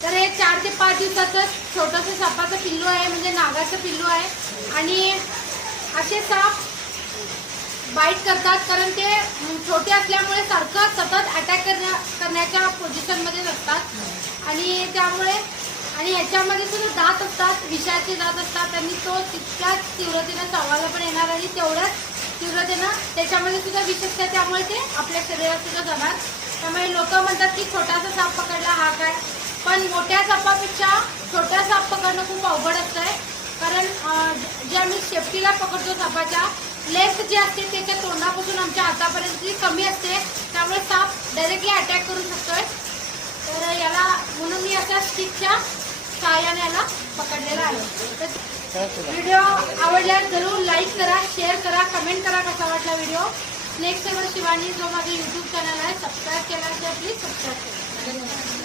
तर हे 4 ते 5 दिवसाचं छोटंसं सापाचं पिल्लू आहे, म्हणजे नागाचं पिल्लू आहे. आणि असे साप बाईट करतात कारण ते छोटे असल्यामुळे सारखं सतत अटॅक करण्याच्या पोझिशनमध्ये असतात. आणि त्यामुळे आणि ह्याच्यामध्ये सुद्धा दात असतात, विषाचे दात असतात. आणि तो तितक्याच तीव्रतेनं चावायला पण येणार आणि तेवढ्याच तीव्रतेनं त्याच्यामध्ये सुद्धा विष असते, त्यामुळे ते आपल्या शरीरात सुद्धा जाणार. त्यामुळे लोक म्हणतात की छोटासा साप पकडला हा काय, पण मोठ्या सापापेक्षा छोटा साप पकडणं खूप अवघड असतंय. कारण जे आम्ही शेपटीला पकडतो सापाच्या लेफ्ट जे असते त्याच्या तोंडापासून आमच्या हातापर्यंत कमी असते, त्यामुळे साप डायरेक्टली अटॅक करू शकतोय. तर याला म्हणून मी अशा स्टिकच्या सहाय्याने याला पकडलेला आहे. व्हिडिओ आवडल्यास जरूर लाईक करा, शेअर करा, कमेंट करा कसा वाटला व्हिडिओ. स्नेक सेवर शिवानी जो माझा यूट्यूब चॅनल आहे सबस्क्राईब केला तर प्लीज सबस्क्राईब करा.